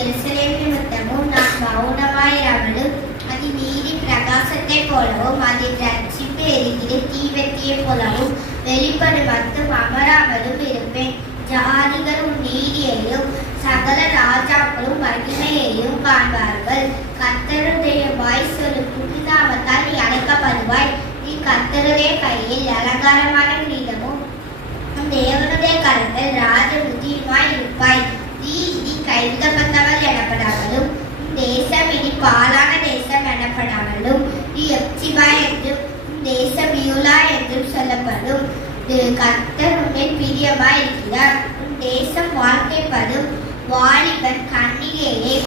எருசலேம் நிமித்தமும் நான் மௌனமாயிராமலும் அது நீதி பிரகாசத்தை போலவும் அதில் ரட்சிப்பு எரிகிற தீவெட்டியை போலவும் வெளிப்படும் மட்டும் அமராமலும் இருப்பேன். ஜாதிகள் உன் நீதியையும் சகல ராஜாக்களும் மகிமையையும் காண்பார்கள். கர்த்தருடைய வாய் சொல்லும் புனிதாமத்தால் நீ அழைக்கப்படுவாய். நீ கர்த்தருடைய கையில் அலங்காரமான கிரீடமும் தேவனுடைய கரத்தில் ராஜமுதியுமாய் இருப்பாய். நீ கைவிடப்பட்டவள் எனப்படாமலும் தேசம் இனி பாலான தேசம் எனப்படாமலும் நீ எப்சிபா என்றும் தேசம் யூலா என்றும் சொல்லப்படும். கர்த்தர் உன்னில் பிரியமாய் இருக்கிறார். உன் தேசம் வாழ்க்கைப்படும் வாலிபன் கன்னிகையை